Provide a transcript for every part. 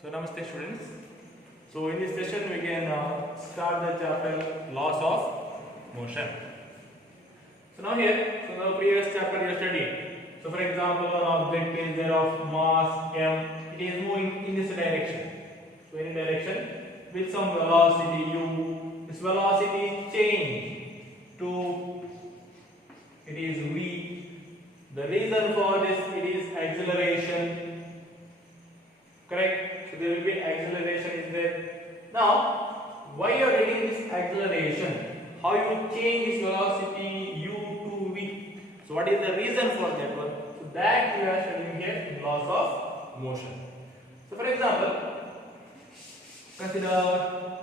So namaste students. So in this session we can start the chapter laws of motion. So now here, so the previous chapter you studied. So for example, an object is there of mass m, it is moving in this direction. So in direction with some velocity u. This velocity is changed to it is v. The reason for this it is acceleration. Correct? So there will be acceleration is there. Now, why you are getting this acceleration? How you change this velocity u to v? So what is the reason for that one? So that we are studying here in laws of motion. So for example, consider,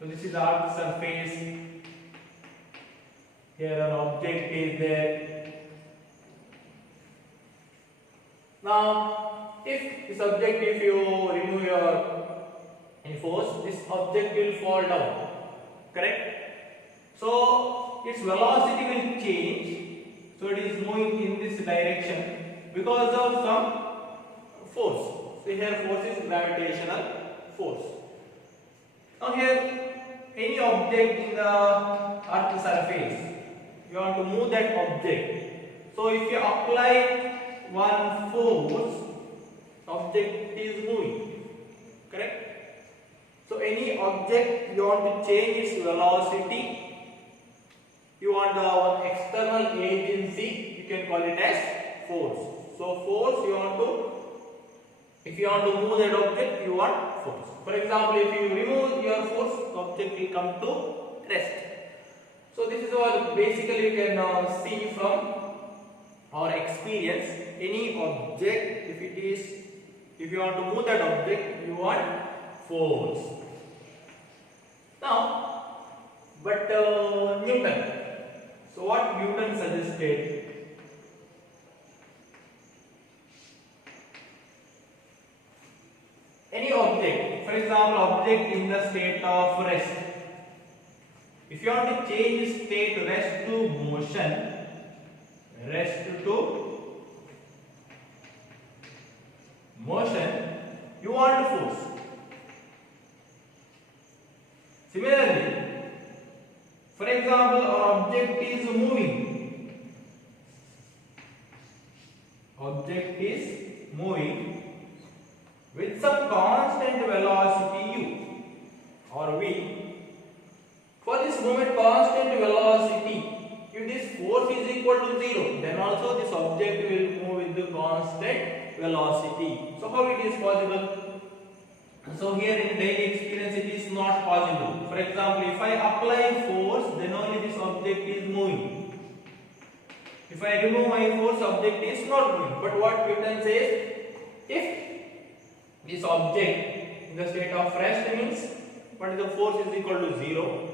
so this is our surface. Here an object is there. Now, if this object, if you remove your force, this object will fall down. Correct? So its velocity will change. So it is moving in this direction because of some force. So here force is gravitational force. Now here any object in the earth surface, you want to move that object. So if you apply one force, object is moving. Correct? So any object you want to change its velocity, you want one external agency, you can call it as force. So force you want to, if you want to move that object, you want force. For example, if you remove your force, the object will come to rest. So this is what basically you can see from our experience. Any object, if you want to move that object, you want force. Now, but Newton. So what Newton suggested? Any object, for example, object in the state of rest. If you want to change state rest to motion, rest to motion, you want force. Similarly, for example, an object is moving. Object is moving with some constant velocity u or v. For this movement constant velocity, if this force is equal to 0, then also this object will move with the constant velocity. So how it is possible? So here in daily experience it is not possible. For example, if I apply force, then only this object is moving. If I remove my force, object is not moving. But what Newton says, if this object in the state of rest means, what is the force is equal to 0.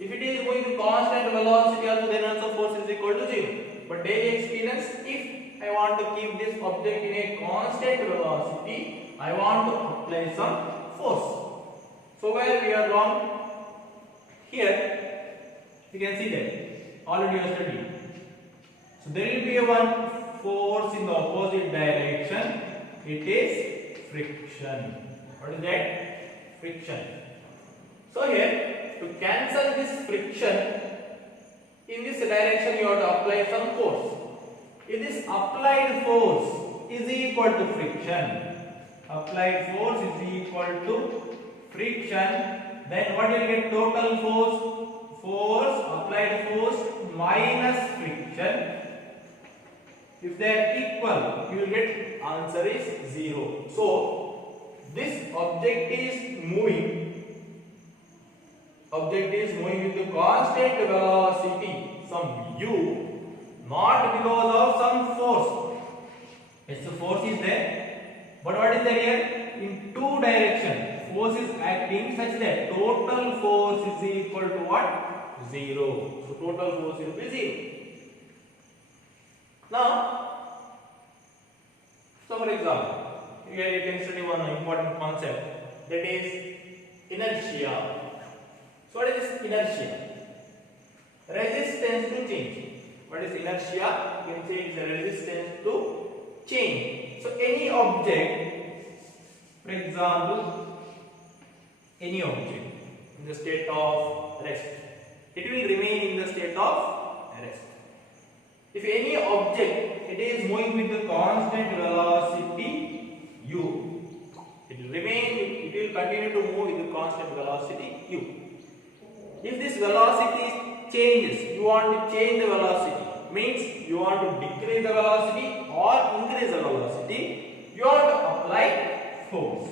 If it is moving with constant velocity also, then also force is equal to 0. But daily experience, if I want to keep this object in a constant velocity, I want to apply some force. So where we are wrong? Here you can see that already you studied. So there will be one force in the opposite direction. It is friction. What is that? Friction. So here, to cancel this friction, in this direction you have to apply some force. If this applied force is equal to friction, applied force is equal to friction, then what will you get? Total force, applied force minus friction. If they are equal, you will get answer is 0. So this object is moving. Object is moving with the constant velocity, some u, not because of some force. Yes, the force is there, but what is there here? In two directions, force is acting such that total force is equal to what? 0. So total force will be 0. Now, so for example, here you can study one important concept, that is inertia. So what is this inertia? Resistance to change. What is inertia? You can say it's a resistance to change. So any object, for For example, any object in the state of rest, it will remain in the state of rest. If any object it is moving with the constant velocity u, it will continue to move with the constant velocity u. If this velocity changes, you want to change the velocity, means you want to decrease the velocity or increase the velocity, you want to apply force.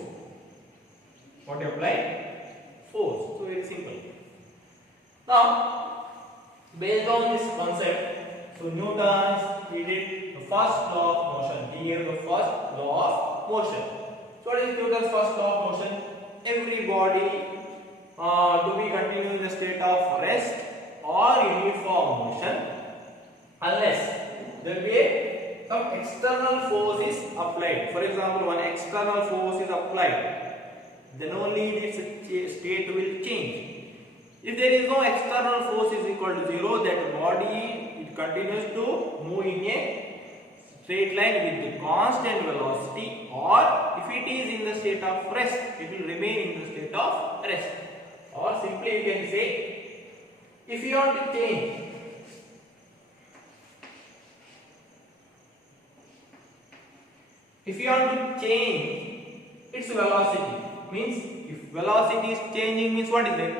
What do you apply? Force. So very simple. Now, based on this concept, so Newton's he did the first law of motion. He gave the first law of motion. So what is Newton's first law of motion? Every body to be continuing in the state of rest or uniform motion unless there be some external force is applied. For example, one external force is applied, then only this state will change. If there is no external force is equal to 0, that body it continues to move in a straight line with the constant velocity, or if it is in the state of rest, it will remain in the state of rest. Or simply you can say, if you want to change its velocity, means if velocity is changing, means what is it?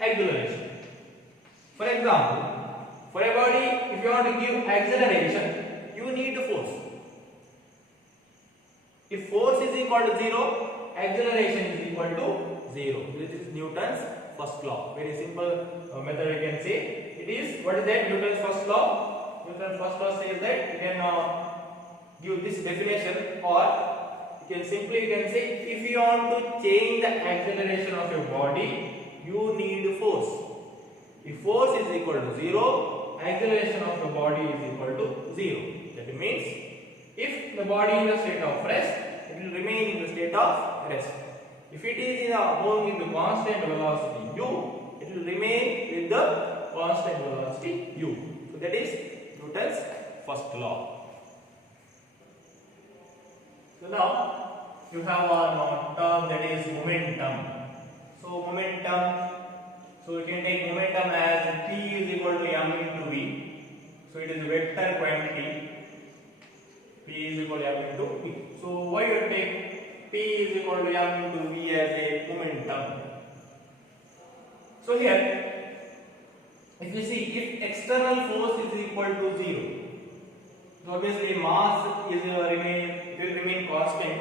Acceleration. For example, for a body, if you want to give acceleration, you need force. If force is equal to 0, acceleration is equal to 0. This is Newton's first law. Very simple method you can say. It is, what is that? Newton's first law. Newton's first law says that you can give this definition, or you can say, if you want to change the acceleration of your body, you need force. If force is equal to 0, acceleration of the body is equal to 0. That means, if the body is in the state of rest, it will remain in the state of rest. If it is moving with the constant velocity u, it will remain with the constant velocity u. So that is Newton's first law. So now you have a term that is momentum. So momentum, so you can take momentum as P is equal to m into v. So it is a vector quantity. P is equal to m into v. So why you take P is equal to m into v as a momentum? So here, if you see, if external force is equal to 0, so obviously mass is will remain constant.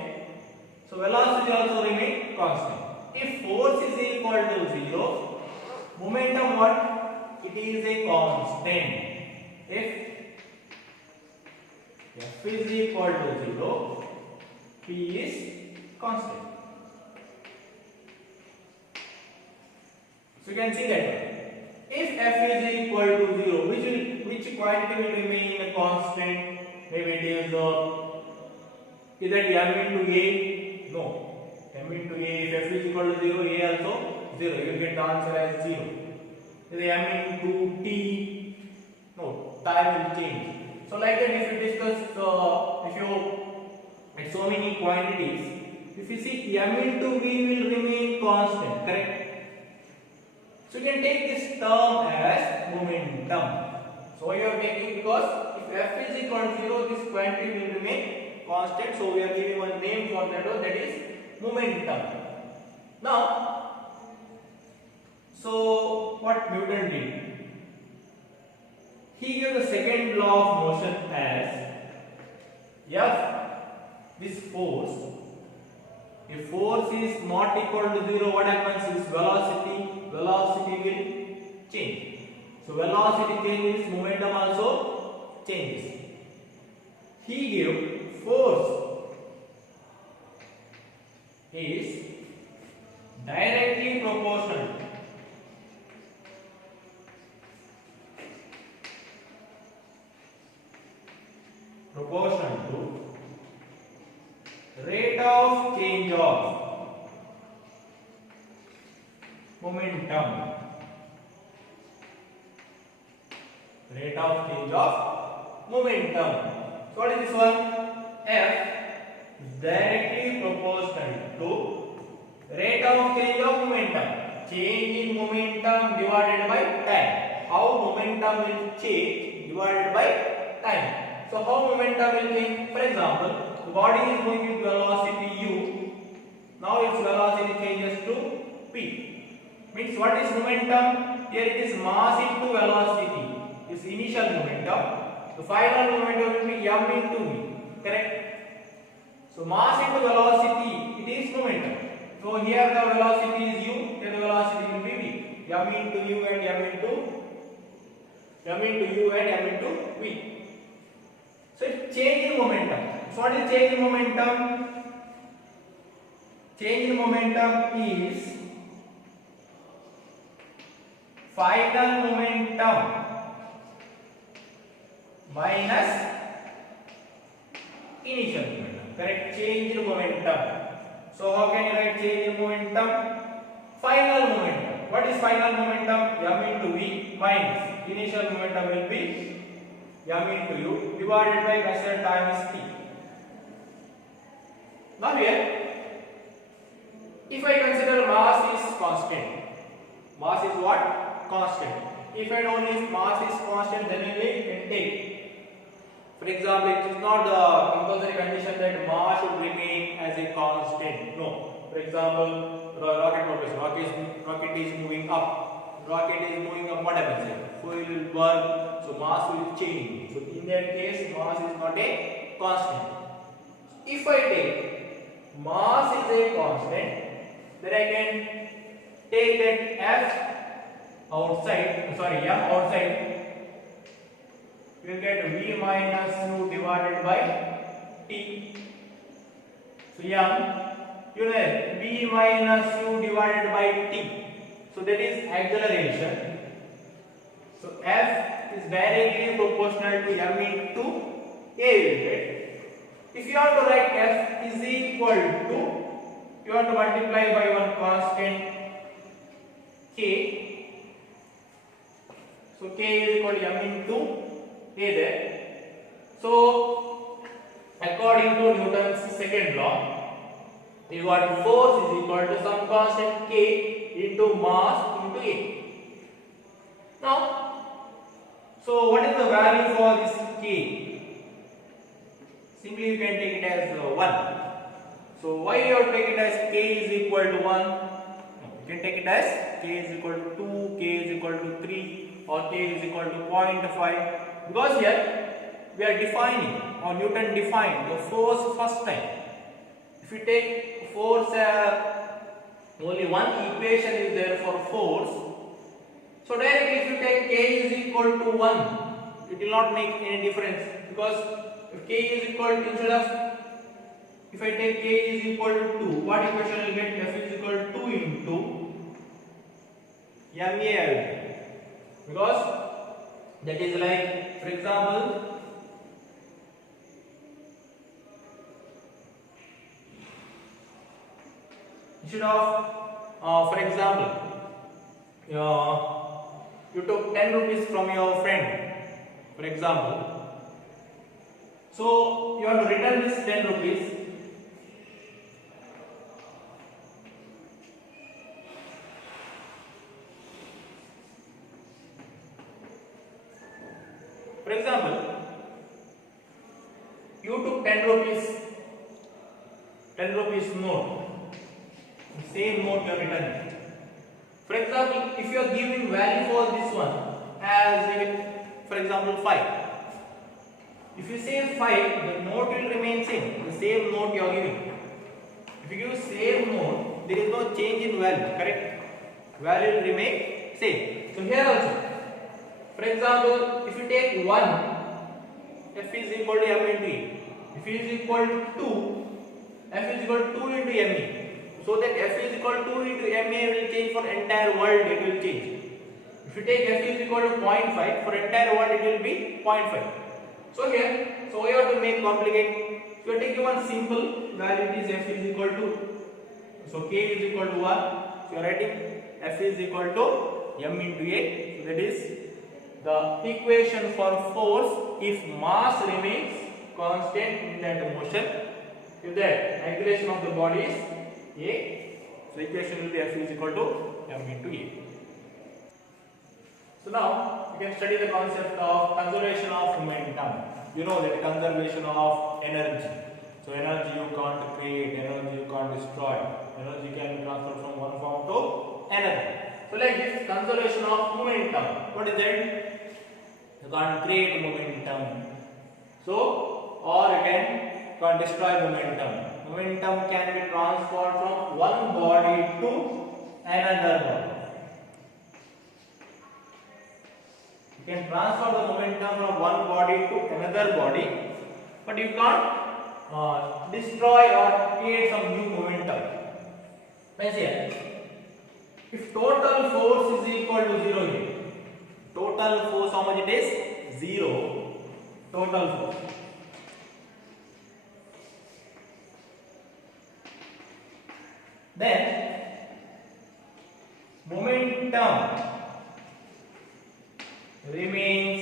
So velocity also remain constant. If force is equal to 0, momentum what? It is a constant. If F is equal to 0, P is constant. So you can see that if F is equal to 0, which quantity will remain a constant? Maybe it is either m into a. No, m into a. If F is equal to 0, a also 0. You will get the answer as 0. Is m into t? No, time will change. So like that, if you discuss, if you at so many quantities, if you see m into v will remain constant, correct? So you can take this term as momentum. So you are taking, because if f is equal to 0, this quantity will remain constant. So we are giving one name for that, that is momentum. Now, so what Newton did? He gave the second law of motion as F, this force. If force is not equal to 0, what happens is velocity will change. So velocity changes, momentum also changes. He gave force is directly proportional to rate of change of momentum. Rate of change of momentum. So what is this one? F is directly proportional to rate of change of momentum. Change in momentum divided by time. How momentum will change divided by time. So how momentum will change? For example, the body is moving with velocity u. Now its velocity changes to p. Means what is momentum? Here it is mass into velocity. Its initial momentum. The final momentum will be m into v. Correct? So mass into velocity, it is momentum. So here the velocity is u, here the velocity will be v. M into u and m into v. So it's change in momentum. So what is change in momentum? Change in momentum is final momentum minus initial momentum. Correct? Change in momentum. So how can you write change in momentum? Final momentum. What is final momentum? M into v minus initial momentum will be m into u divided by constant time is t. Now here, if I consider mass is constant, mass is what? Constant. If I don't know if mass is constant, then only you can take. For example, it is not the compulsory condition that mass should remain as a constant. No. For example, rocket is moving up. Rocket is moving up. What happens here? Fuel will burn, so mass will change. So in that case, mass is not a constant. If I take mass is a constant, then I can take that f outside. Sorry, m outside. You will get v minus u divided by t. So you know v minus u divided by t. So that is acceleration. So f is directly proportional to m into a. If you want to write f is equal to, you want to multiply by one constant k. So k is equal to m into a there. So according to Newton's second law, you got force is equal to some constant k into mass into a. Now, so what is the value for this k? Simply you can take it as 1. So why you have to take it as k is equal to 1? You can take it as k is equal to 2, k is equal to 3, or k is equal to 0.5. Because here we are defining, or Newton defined the force first time. If you take force, only one equation is there for force. So directly if you take k is equal to 1, it will not make any difference, because if k is equal to, instead of, if I take k is equal to 2, what equation I will get? F is equal to 2 into ma I will get. Because that is like, for example, instead of, for example, you took 10 rupees from your friend, for example. So you have to return this 10 rupees. For example, you took 10 rupees note, same note you are returning. For example, if you are giving value for this one as, for example, 5. If you say 5, the note will remain same, the same note you are giving. If you give same note, there is no change in value, correct? Value will remain same. So here also, for example, if you take 1, f is equal to m into e. If it is equal to 2, f is equal to 2 into me. So that f is equal to 2 into ma will change for entire world, it will change. If you take f is equal to 0.5, for entire world it will be 0.5. So here, so you have to make complicate. So you are taking one simple value, it is f is equal to, so k is equal to 1. So you are writing f is equal to m into a. So that is the equation for force if mass remains constant in that motion, if the acceleration of the body is a. So equation will be F is equal to m into A. So now we can study the concept of conservation of momentum. You know that conservation of energy. So energy you can't create, energy you can't destroy. Energy can be transferred from one form to another. So like this, conservation of momentum. What is that? You can't create momentum. So, or you can't destroy momentum. Momentum can be transferred from one body to another body. You can transfer the momentum from one body to another body, but you can't destroy or create some new momentum. Let's see. If total force is equal to 0 here, total force how much it is? 0. Total force. Then momentum remains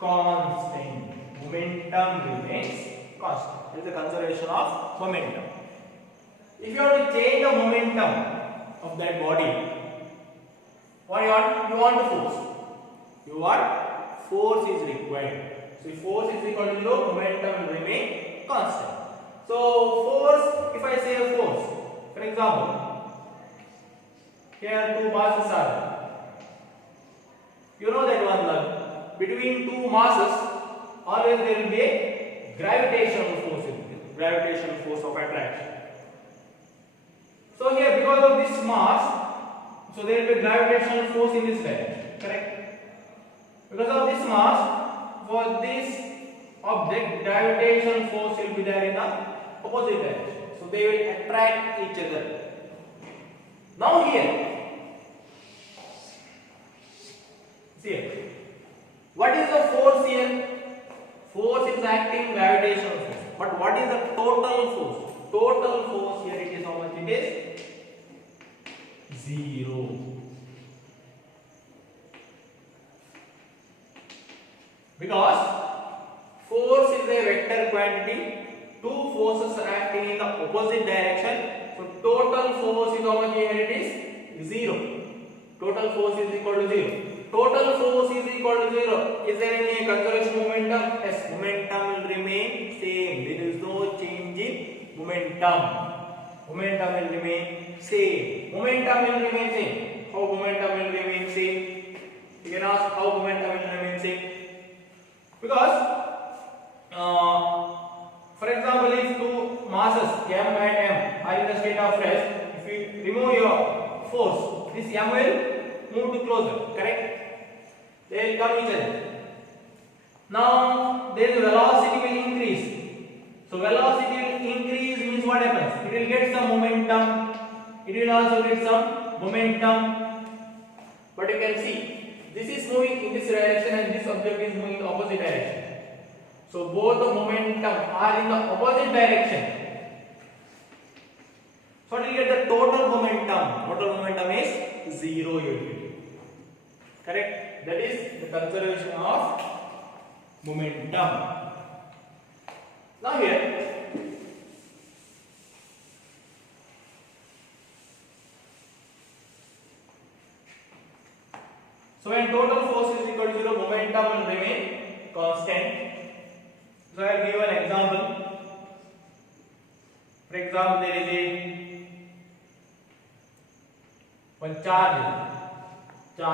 constant. Momentum remains constant. This is the conservation of momentum. If you have to change the momentum of that body, what you want? You want the force. You want force is required. So if force is equal to 0, momentum will remain constant. So force, if I say a force, for example, here two masses are there. You know that one love. Between two masses, always there will be a gravitational force in it. Gravitational force of attraction. So here, because of this mass, so there will be gravitational force in this direction. Correct? Because of this mass, for this object, gravitational force will be there in the opposite direction. So they will attract each other. Now here, see here. What is the force here? Force is acting gravitational force. But what is the total force? Total force here it is how much it is? 0. Because force is a vector quantity. Two forces are acting in the opposite direction. So total force is how much here it is? 0. Total force is equal to 0. Total force is equal to 0. Is there any conservation momentum? Yes, momentum will remain same. There is no change in momentum. Momentum will remain same. Momentum will remain same. How momentum will remain same? You can ask how momentum will remain same. Because, for example, if two masses m and m are in the state of rest, if you remove your force, this m will move to closer. Correct? They will come each other. Now their velocity will increase. So velocity will increase means what happens? It will get some momentum. It will also get some momentum. But you can see this is moving in this direction and this object is moving in the opposite direction. So both the momentum are in the opposite direction. So what will get the total momentum? Total momentum is 0 here. Correct? That is the conservation of momentum. Now here, so when total force is equal to 0, momentum will remain constant. So I will give an example. For example, there is a one charge Q.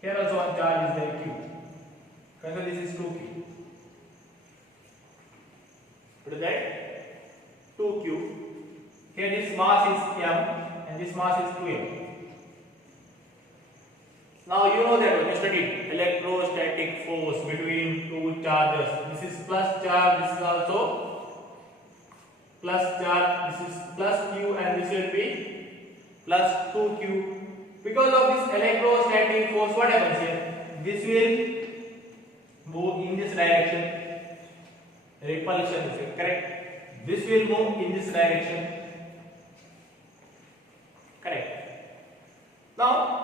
Here also one charge is there Q. So this is 2Q. What is that? 2Q. Here this mass is M and this mass is 2M. Now you know that when you studied electrostatic force between two charges. This is plus charge, this is also plus charge, this is plus Q and this will be plus 2Q. Because of this electrostatic force, what happens here? This will move in this direction. Repulsion effect, correct? This will move in this direction. Correct. Now,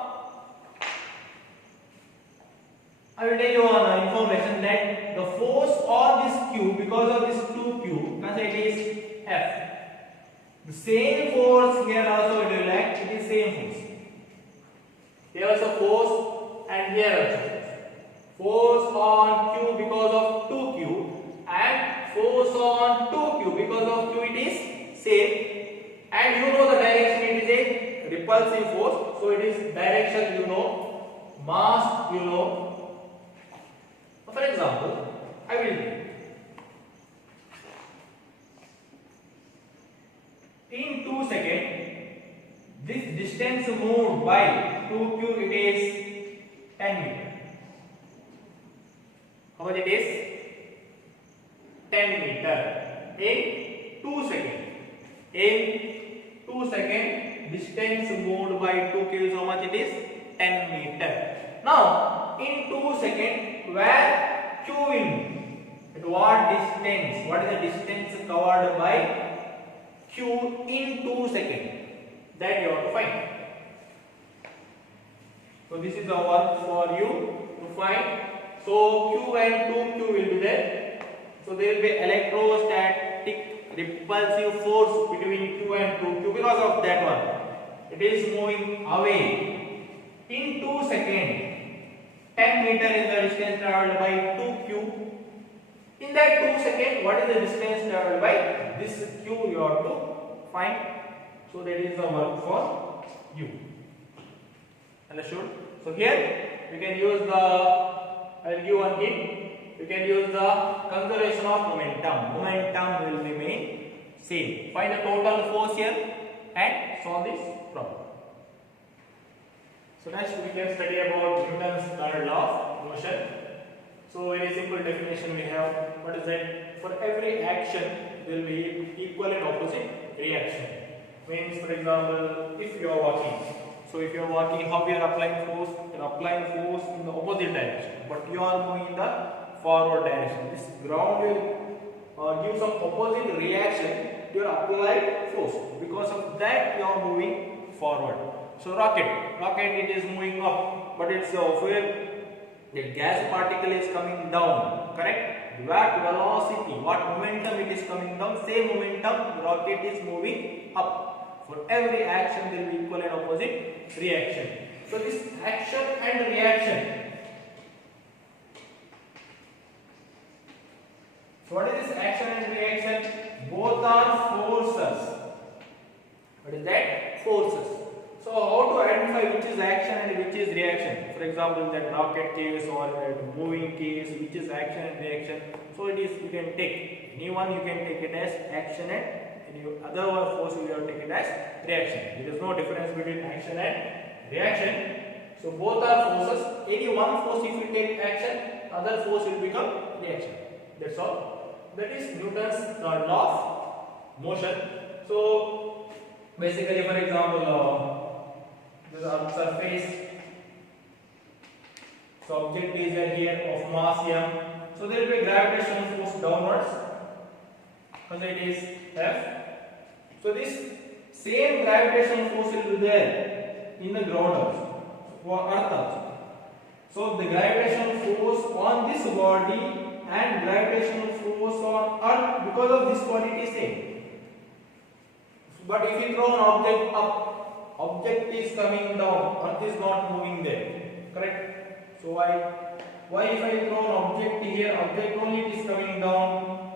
I will tell you one information that the force on Q, because of this 2Q, consider it is F. The same force here also it will act, it is same force. Here also force and here also force. Force on Q because of 2Q and force on 2Q because of Q, it is same. And you know the direction, it is a repulsive force. So it is direction you know, mass you know. For example, I will in 2 seconds, this distance moved by 2Q, it is 10 meter. How much it is? 10 meter in 2 seconds. In 2 seconds, distance moved by 2Q is how much it is? 10 meter. Now, in 2 seconds, where Q will be? At what distance? What is the distance covered by Q in 2 seconds? That you have to find. So this is the work for you to find. So Q and 2Q will be there. So there will be electrostatic repulsive force between Q and 2Q because of that one. It is moving away. In 2 seconds, 10 meter is the distance traveled by 2Q. In that 2 seconds, what is the distance traveled by this Q you have to find. So that is the work for you. Understood? So here we can use the, I will give one hint. We can use the conservation of momentum. Momentum will remain same. Find the total force here and solve this problem. So next we can study about Newton's third law of motion. So very simple definition we have. What is that? For every action there will be equal and opposite reaction. Means, for example, if you are walking. So if you are walking, how you are applying force? You are applying force in the opposite direction, but you are moving in the forward direction. This ground will give some opposite reaction. You are applied force. Because of that, you are moving forward. So rocket it is moving up, but it's where the gas particle is coming down. Correct? What velocity, what momentum it is coming down? Same momentum, the rocket is moving up. For every action, there will be equal and opposite reaction. So this action and reaction. So what is this action and reaction? Both are forces. What is that? Forces. So how to identify which is action and which is reaction? For example, in that rocket case or that moving case, which is action and reaction? So it is, you can take any one, you can take it as action and any other force you have to take it as reaction. There is no difference between action and reaction. So both are forces. Any one force if you take action, other force will become reaction. That's all. That is Newton's third law of motion. So basically, for example, this surface. So object is here of mass m. So there will be gravitational force downwards. So it is F. So this same gravitational force will be there in the ground also, or earth also. So the gravitational force on this body and gravitational force on earth because of this body it is same. But if you throw an object up, object is coming down, earth is not moving there. Correct? So why if I throw an object here, object only it is coming down.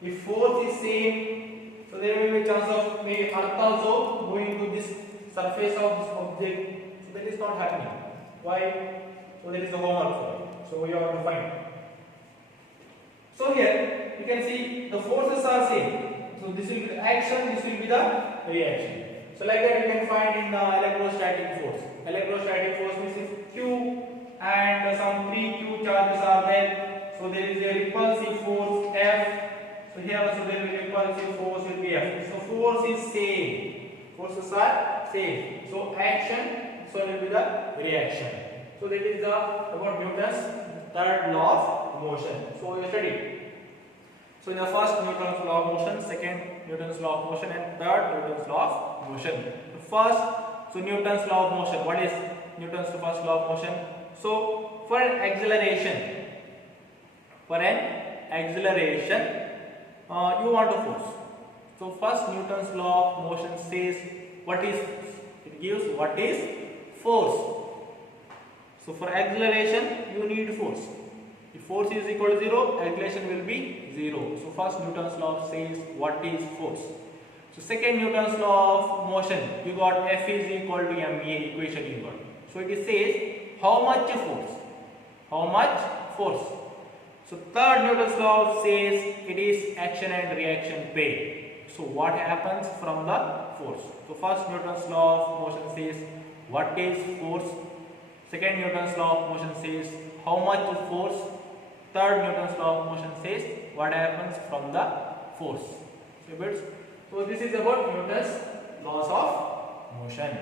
If force is same, so there will be a chance of maybe earth also moving to this surface of this object. So that is not happening. Why? So that is the homework for you. So you have to find. So here you can see the forces are same. So this will be the action, this will be the reaction. So like that you can find in the electrostatic force. Electrostatic force means if Q and some 3Q charges are there. So there is a repulsive force F. So here also there will be repulsive force will be F. So force is same. Forces are same. So action, so will be the reaction. So that is the about Newton's third law of motion. So we studied. So in the first Newton's law of motion, second Newton's law of motion, and third Newton's law of motion. The first, so Newton's law of motion. What is Newton's first law of motion? So for an acceleration, acceleration, you want a force. So first Newton's law of motion says what is force. It gives what is force. So for acceleration you need force. If force is equal to 0, acceleration will be 0. So first Newton's law says what is force. So second Newton's law of motion, you got F is equal to ma equation you got. So it says how much force. How much force. So third Newton's law says it is action and reaction pair. So what happens from the force? So first Newton's law of motion says what is force. Second Newton's law of motion says how much force. Third Newton's law of motion says what happens from the force. So this is about Newton's laws of motion.